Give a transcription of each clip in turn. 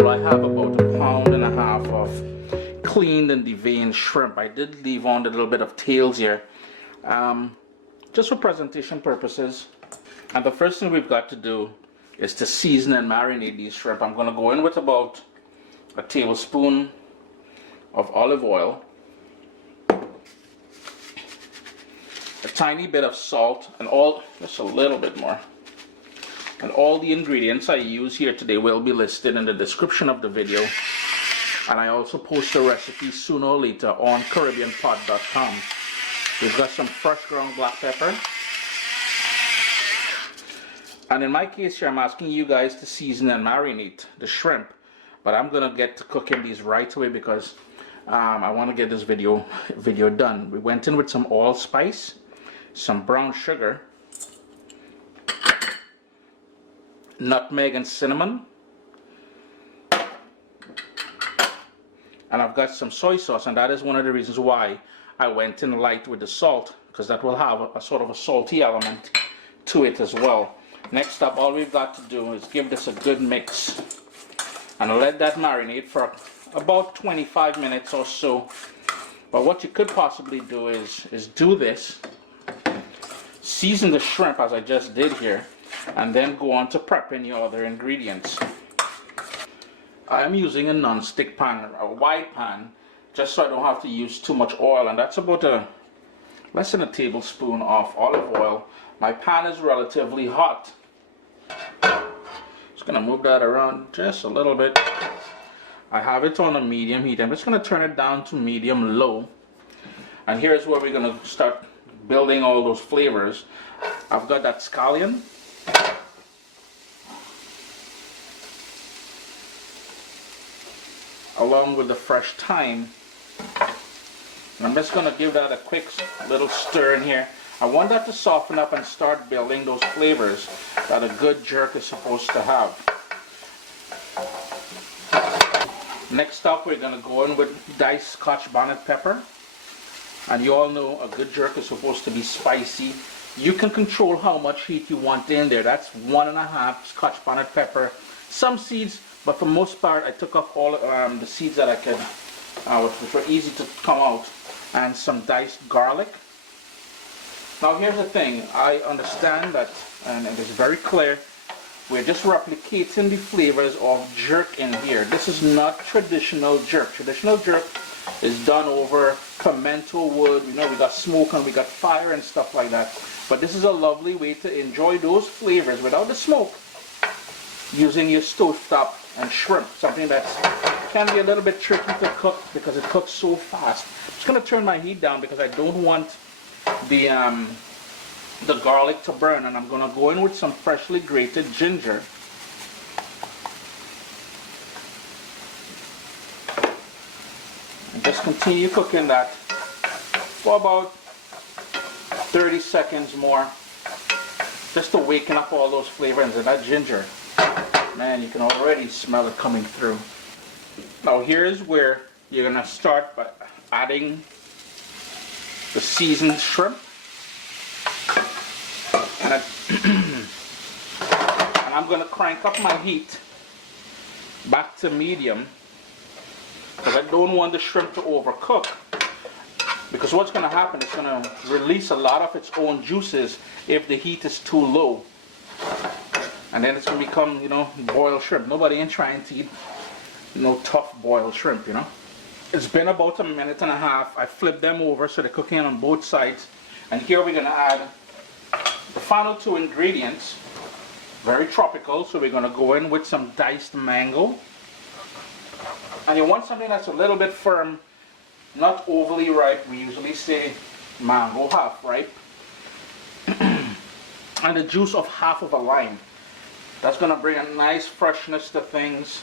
bowl, I have about 1.5 pounds of cleaned and deveined shrimp. I did leave on a little bit of tails here, just for presentation purposes. And the first thing we've got to do is to season and marinate these shrimp. I'm going to go in with about a tablespoon of olive oil, a tiny bit of salt, and just a little bit more. And all the ingredients I use here today will be listed in the description of the video. And I also post a recipe sooner or later on CaribbeanPot.com. We've got some fresh ground black pepper. And in my case here, I'm asking you guys to season and marinate the shrimp. But I'm going to get to cooking these right away because I want to get this video done. We went in with some allspice, some brown sugar, nutmeg and cinnamon, and I've got some soy sauce, and that is one of the reasons why I went in light with the salt, because that will have a sort of a salty element to it as well. Next up, all we've got to do is give this a good mix and let that marinate for about 25 minutes or so. But what you could possibly do is do this, season the shrimp as I just did here, and then go on to prepping your other ingredients. I am using a non-stick pan, a wide pan, just so I don't have to use too much oil, and that's about less than a tablespoon of olive oil. My pan is relatively hot. Just gonna move that around just a little bit. I have it on a medium heat. I'm just gonna turn it down to medium low, and here's where we're gonna start building all those flavors. I've got that scallion, along with the fresh thyme. And I'm just going to give that a quick little stir in here. I want that to soften up and start building those flavors that a good jerk is supposed to have. Next up, we're going to go in with diced Scotch bonnet pepper. And you all know a good jerk is supposed to be spicy. You can control how much heat you want in there. That's 1.5 Scotch bonnet pepper. Some seeds, but for most part I took off all the seeds that I could, which were easy to come out, and some diced garlic. Now here's the thing, I understand that, and it is very clear, we're just replicating the flavors of jerk in here. This is not traditional jerk. Traditional jerk is done over pimento wood. You know, we got smoke and we got fire and stuff like that. But this is a lovely way to enjoy those flavors without the smoke, using your stovetop and shrimp, something that can be a little bit tricky to cook because it cooks so fast. I'm just going to turn my heat down because I don't want the garlic to burn, and I'm going to go in with some freshly grated ginger. And just continue cooking that for about 30 seconds more, just to waken up all those flavors and that ginger. Man, you can already smell it coming through. Now here's where you're gonna start by adding the seasoned shrimp, and I'm gonna crank up my heat back to medium because I don't want the shrimp to overcook. Because what's gonna happen, it's gonna release a lot of its own juices if the heat is too low. And then it's going to become, you know, boiled shrimp. Nobody ain't trying to eat, you know, tough boiled shrimp, you know. It's been about 1.5 minutes. I flipped them over so they're cooking on both sides. And here we're going to add the final 2 ingredients. Very tropical, so we're going to go in with some diced mango. And you want something that's a little bit firm, not overly ripe. We usually say mango half ripe. And the juice of half of a lime. That's going to bring a nice freshness to things.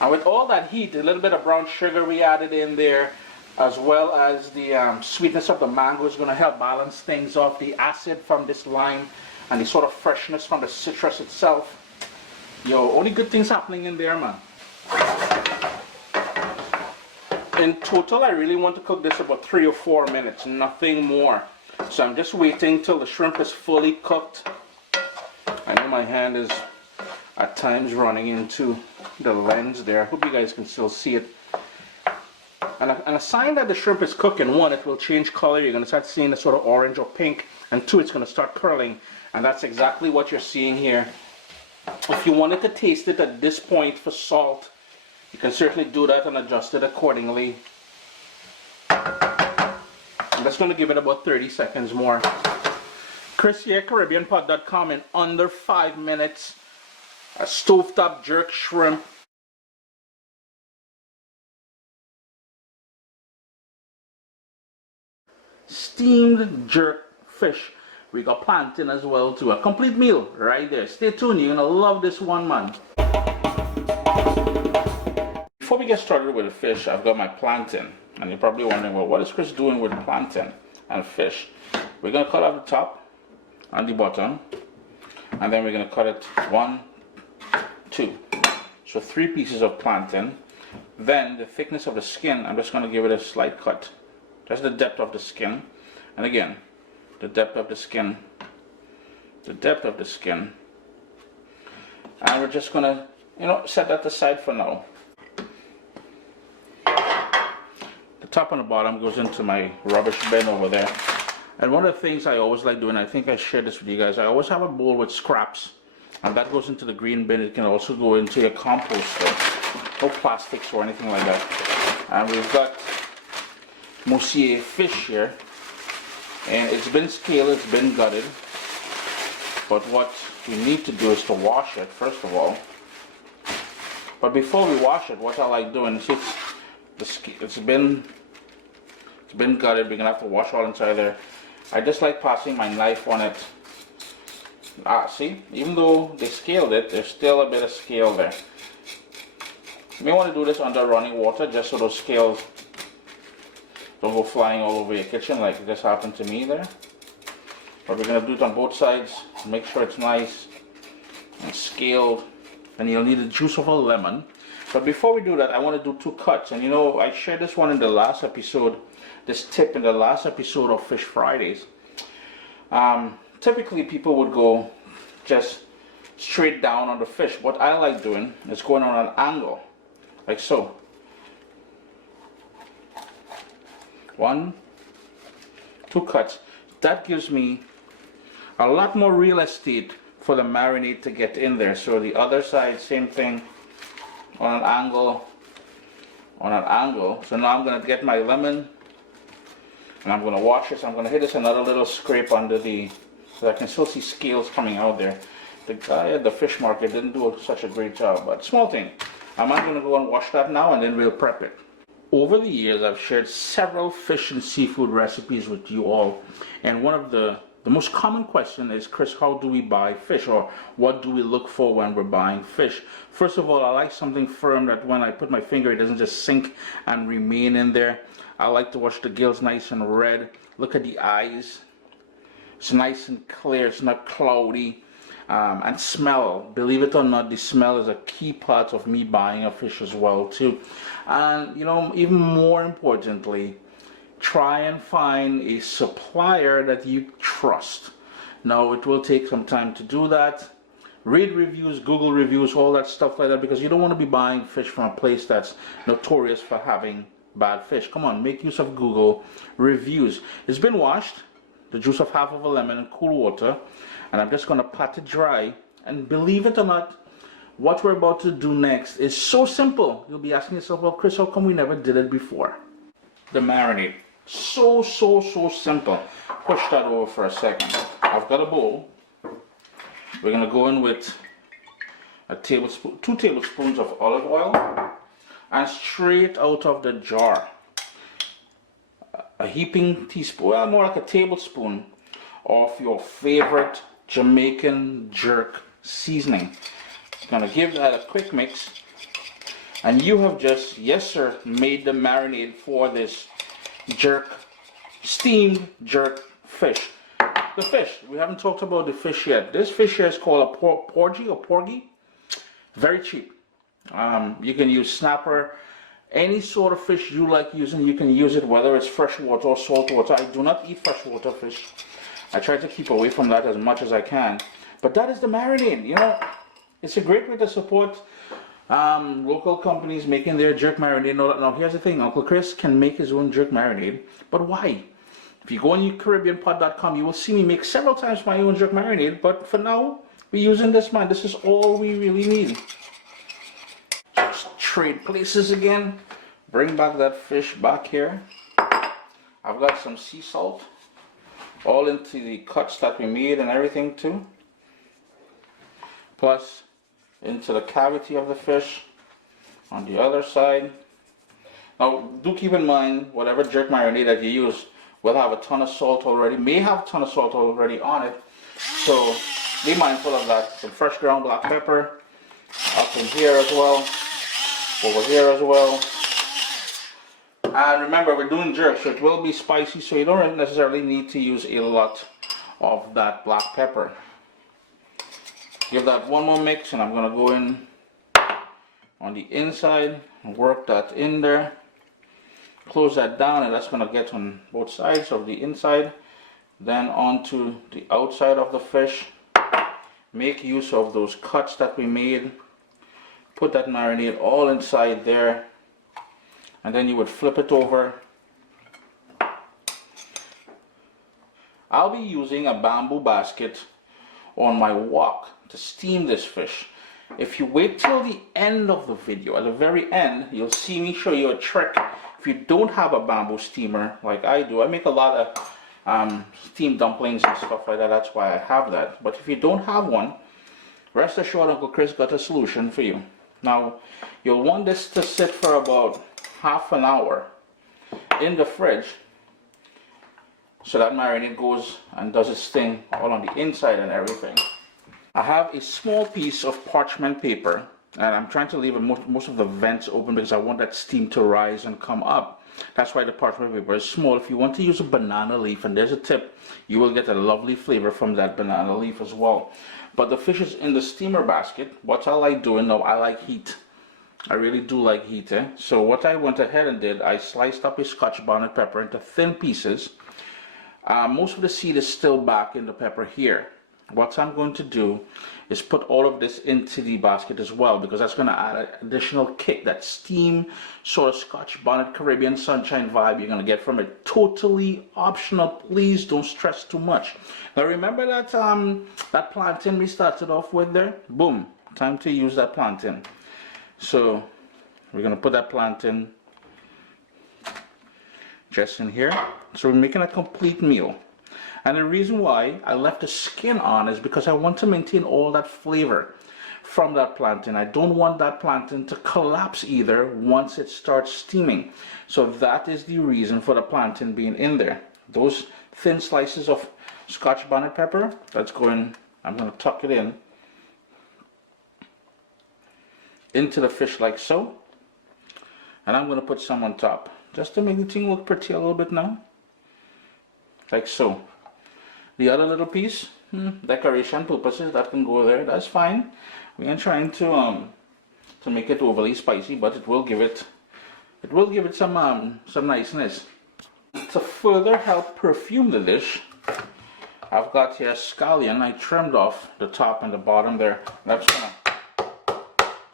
And with all that heat, a little bit of brown sugar we added in there, as well as the sweetness of the mango, is going to help balance things off. The acid from this lime and the sort of freshness from the citrus itself. Yo, only good things happening in there, man. In total, I really want to cook this about 3 or 4 minutes, nothing more. So I'm just waiting till the shrimp is fully cooked. I know my hand is at times running into the lens there. I hope you guys can still see it. And a sign that the shrimp is cooking: one, it will change color. You're going to start seeing a sort of orange or pink. And two, it's going to start curling. And that's exactly what you're seeing here. If you wanted to taste it at this point for salt, you can certainly do that and adjust it accordingly. I'm just going to give it about 30 seconds more. Chris here, CaribbeanPot.com, in under 5 minutes, a stovetop jerk shrimp. Steamed jerk fish. We got plantain as well too. A complete meal right there. Stay tuned, you're gonna love this one, man. Before we get started with the fish, I've got my plantain. And you're probably wondering, well, what is Chris doing with plantain and fish? We're gonna cut off the top and the bottom, and then we're gonna cut it 1, 2. So 3 pieces of plantain. Then the thickness of the skin, I'm just gonna give it a slight cut. Just the depth of the skin. And again, the depth of the skin, the depth of the skin. And we're just gonna, set that aside for now. The top and the bottom goes into my rubbish bin over there. And one of the things I always like doing, I think I shared this with you guys, I always have a bowl with scraps, and that goes into the green bin. It can also go into your composter. No plastics or anything like that. And we've got Monsieur fish here, and it's been scaled, it's been gutted, but what we need to do is to wash it first of all. But before we wash it, what I like doing, see, it's been gutted, we're gonna have to wash all inside there. I just like passing my knife on it. See, even though they scaled it, there's still a bit of scale there. You may want to do this under running water just so those scales don't go flying all over your kitchen like this happened to me there. But we're going to do it on both sides. Make sure it's nice and scaled. And you'll need the juice of a lemon. But before we do that, I want to do 2 cuts. And I shared this one in the last episode, this tip in the last episode of Fish Fridays. Typically people would go just straight down on the fish. What I like doing is going on an angle, like so. 1, 2 cuts. That gives me a lot more real estate for the marinade to get in there. So the other side, same thing, on an angle, on an angle. So now I'm going to get my lemon and I'm going to wash this. I'm going to hit this another little scrape under the, so I can still see scales coming out there. The guy at the fish market didn't do such a great job, but small thing. I'm not going to go and wash that now, and then we'll prep it. Over the years, I've shared several fish and seafood recipes with you all, and one of the most common question is, Chris, how do we buy fish, or what do we look for when we're buying fish? First of all, I like something firm that when I put my finger, it doesn't just sink and remain in there. I like to watch the gills nice and red. Look at the eyes. It's nice and clear, it's not cloudy. And smell, believe it or not, the smell is a key part of me buying a fish as well too. And even more importantly, try and find a supplier that you trust. Now, it will take some time to do that. Read reviews, Google reviews, all that stuff like that, because you don't want to be buying fish from a place that's notorious for having bad fish. Come on, make use of Google reviews. It's been washed, the juice of half of a lemon in cool water, and I'm just going to pat it dry. And believe it or not, what we're about to do next is so simple. You'll be asking yourself, well, Chris, how come we never did it before? The marinade. So simple. Push that over for a second. I've got a bowl. We're going to go in with a tablespoon, 2 tablespoons of olive oil, and straight out of the jar, a heaping teaspoon, well, more like a tablespoon of your favorite Jamaican jerk seasoning. Gonna give that a quick mix, and you have just, yes sir, made the marinade for this jerk, steamed jerk fish. The fish, we haven't talked about the fish yet. This fish here is called a porgy or porgy. Very cheap. You can use snapper, any sort of fish you like using. You can use it whether it's freshwater or saltwater. I do not eat freshwater fish. I try to keep away from that as much as I can. But that is the marinade. It's a great way to support Local companies making their jerk marinade. Now here's the thing, Uncle Chris can make his own jerk marinade, but why? If you go on CaribbeanPot.com, you will see me make several times my own jerk marinade, but for now, we're using this man. This is all we really need. Just trade places again. Bring back that fish back here. I've got some sea salt all into the cuts that we made and everything too. Plus into the cavity of the fish on the other side. Now do keep in mind, whatever jerk marinade that you use will have a ton of salt already, may have a ton of salt already on it, so be mindful of that. Some fresh ground black pepper up in here as well, over here as well. And remember, we're doing jerk, so it will be spicy, so you don't necessarily need to use a lot of that black pepper. Give that one more mix, and I'm going to go in on the inside and work that in there. Close that down, and that's going to get on both sides of the inside. Then onto the outside of the fish. Make use of those cuts that we made. Put that marinade all inside there. And then you would flip it over. I'll be using a bamboo basket on my wok to steam this fish. If you wait till the end of the video, at the very end, you'll see me show you a trick. If you don't have a bamboo steamer like I do, I make a lot of steamed dumplings and stuff like that. That's why I have that. But if you don't have one, rest assured Uncle Chris got a solution for you. Now, you'll want this to sit for about half an hour in the fridge, so that marinade goes and does its thing all on the inside and everything. I have a small piece of parchment paper, and I'm trying to leave most of the vents open because I want that steam to rise and come up. That's why the parchment paper is small. If you want to use a banana leaf, and there's a tip, you will get a lovely flavor from that banana leaf as well. But the fish is in the steamer basket. What I like doing now, I like heat. I really do like heat, eh? So what I went ahead and did, I sliced up a Scotch bonnet pepper into thin pieces. Most of the seed is still back in the pepper here. What I'm going to do is put all of this into the basket as well, because that's going to add an additional kick, that steam sort of Scotch bonnet Caribbean sunshine vibe you're going to get from it. Totally optional. Please don't stress too much. Now remember that that plantain we started off with there? Boom, time to use that plantain. So we're going to put that plantain just in here. So we're making a complete meal. And the reason why I left the skin on is because I want to maintain all that flavor from that plantain. I don't want that plantain to collapse either once it starts steaming. So that is the reason for the plantain being in there. Those thin slices of Scotch bonnet pepper, that's going, I'm going to tuck it in into the fish like so. And I'm going to put some on top just to make the thing look pretty a little bit now. Like so. The other little piece, decoration purposes, that can go there. That's fine. We ain't trying to make it overly spicy, but it will give it some niceness. To further help perfume the dish, I've got here scallion. I trimmed off the top and the bottom there. That's gonna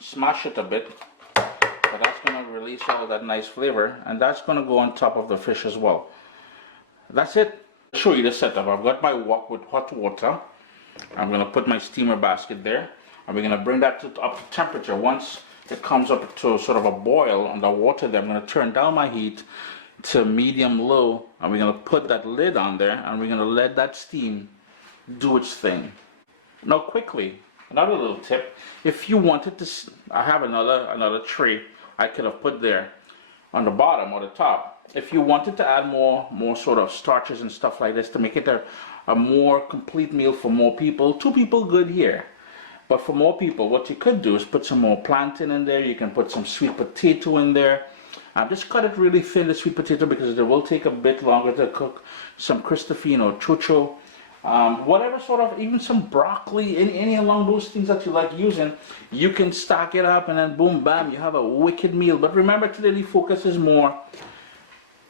smash it a bit, but that's gonna release all that nice flavor, and that's gonna go on top of the fish as well. That's it. I'll show you the setup. I've got my wok with hot water. I'm going to put my steamer basket there, and we're going to bring that up to temperature. Once it comes up to sort of a boil on the water there, I'm going to turn down my heat to medium low, and we're going to put that lid on there, and we're going to let that steam do its thing. Now quickly, another little tip, if you wanted to, I have another tray I could have put there on the bottom or the top. If you wanted to add more sort of starches and stuff like this to make it a more complete meal for more people, 2 people good here. But for more people, what you could do is put some more plantain in there. You can put some sweet potato in there. Just cut it really thin, the sweet potato, because it will take a bit longer to cook. Some Christophine or chocho. Whatever sort of, even some broccoli, any along those things that you like using, you can stack it up and then boom, bam, you have a wicked meal. But remember, today the focus is more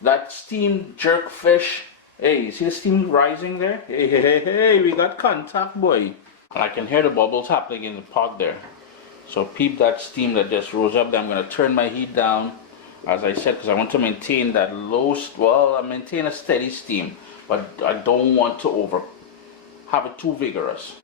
that steamed jerk fish. Hey, you see the steam rising there? Hey, we got contact, boy. I can hear the bubbles happening in the pot there. So peep that steam that just rose up there. I'm going to turn my heat down, as I said, because I want to maintain that low, well, I maintain a steady steam, but I don't want to have it too vigorous.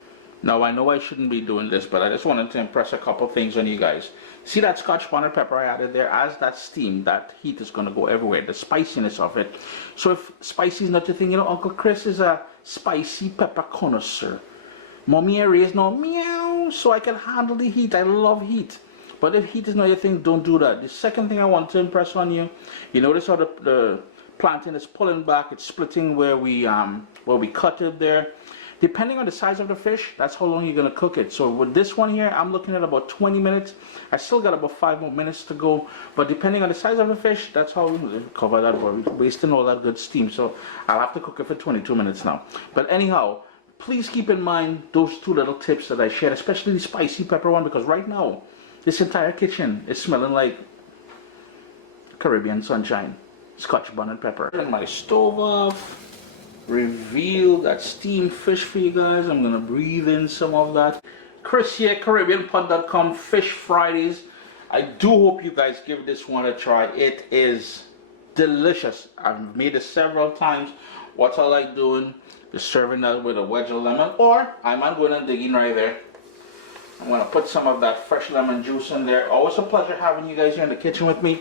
Now I know I shouldn't be doing this, but I just wanted to impress a couple things on you guys. See that Scotch bonnet pepper I added there? As that steam, that heat is going to go everywhere, the spiciness of it. So if spicy is not your thing, you know, Uncle Chris is a spicy pepper connoisseur. Mommy raised no meow, so I can handle the heat. I love heat. But if heat is not your thing, don't do that. The second thing I want to impress on you, you notice how the plantain is pulling back, it's splitting where we cut it there. Depending on the size of the fish, that's how long you're going to cook it. So with this one here, I'm looking at about 20 minutes. I still got about 5 more minutes to go. But depending on the size of the fish, that's how we cover that. We're wasting all that good steam. So I'll have to cook it for 22 minutes now. But anyhow, please keep in mind those 2 little tips that I shared, especially the spicy pepper one, because right now, this entire kitchen is smelling like Caribbean sunshine. Scotch bonnet pepper. Turn my stove off. Reveal that steamed fish for you guys. I'm gonna breathe in some of that. Chris here, CaribbeanPot.com, Fish Fridays. I do hope you guys give this one a try. It is delicious. I've made it several times. What I like doing is serving that with a wedge of lemon, or I'm going to dig in right there. I'm gonna put some of that fresh lemon juice in there. Always a pleasure having you guys here in the kitchen with me.